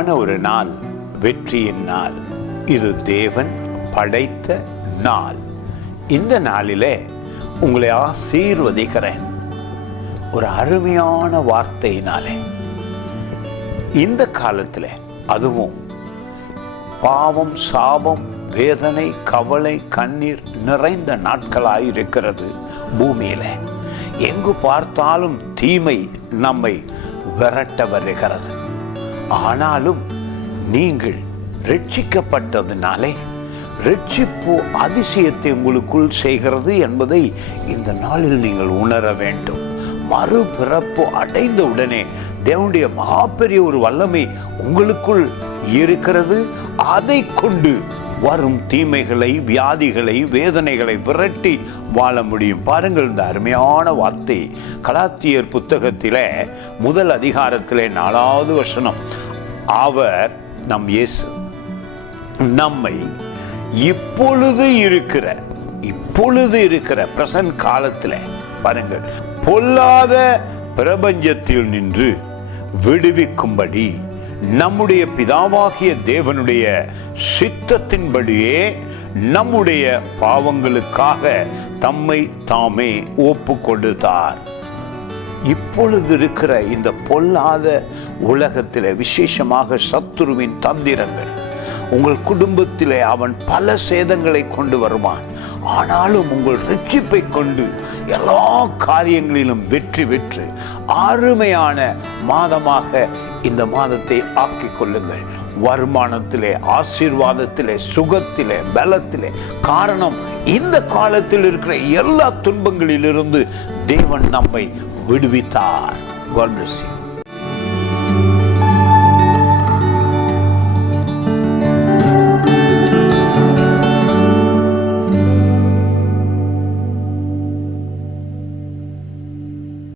அருமையான ஒரு நாள், வெற்றியின் நாள். இது தேவன் படைத்த நாள். இந்த நாளிலே உங்களை ஆசீர்வதிக்கிறேன் ஒரு அருமையான வார்த்தையினாலே. இந்த காலத்தில், அதுவும் பாவம், சாபம், வேதனை, கவலை, கண்ணீர் நிறைந்த நாட்களாயிருக்கிறது. பூமியில எங்கு பார்த்தாலும் தீமை நம்மை விரட்ட வருகிறது. ஆனாலும் நீங்கள் ரட்சிக்கப்பட்டதினாலே ரட்சிப்பு அதிசயத்தை உங்களுக்குள் செய்கிறது என்பதை இந்த நாளில் நீங்கள் உணர வேண்டும். மறுபிறப்பு அடைந்த உடனே தேவனுடைய மகாபெரிய ஒரு வல்லமை உங்களுக்குள் இருக்கிறது. அதை கொண்டு வரும் தீமைகளை, வியாதிகளை, வேதனைகளை விரட்டி வாழ முடியும். பாருங்கள், இந்த அருமையான வார்த்தை கலாத்தியர் புத்தகத்திலே 1 அதிகாரத்திலே 4வது வசனம். அவர் நம் இயேசு நம்மை இப்பொழுது இருக்கிற பிரசன்ட் காலத்தில் பாருங்கள், பொல்லாத பிரபஞ்சத்தில் நின்று விடுவிக்கும்படி நம்முடைய பிதாவாகிய தேவனுடைய சித்தத்தின்படியே நம்முடைய பாவங்களுக்காக தம்மை தாமே ஒப்பு கொடுத்தார். இப்பொழுது இருக்கிற இந்த பொல்லாத உலகத்தில், விசேஷமாக சத்துருவின் தந்திரங்கள், உங்கள் குடும்பத்திலே அவன் பல சேதங்களை கொண்டு வருவான். ஆனாலும் உங்கள் ரட்சிப்பை கொண்டு எல்லா காரியங்களிலும் வெற்றி பெற்று அருமையான மாதமாக இந்த மாதத்தை ஆக்கிக் கொள்ளுங்கள். வருமானத்திலே, ஆசீர்வாதத்திலே, சுகத்திலே, பலத்திலே. காரணம், இந்த காலத்தில் இருக்கிற எல்லா துன்பங்களிலிருந்து தேவன் நம்மை விடுவித்தார். God bless you.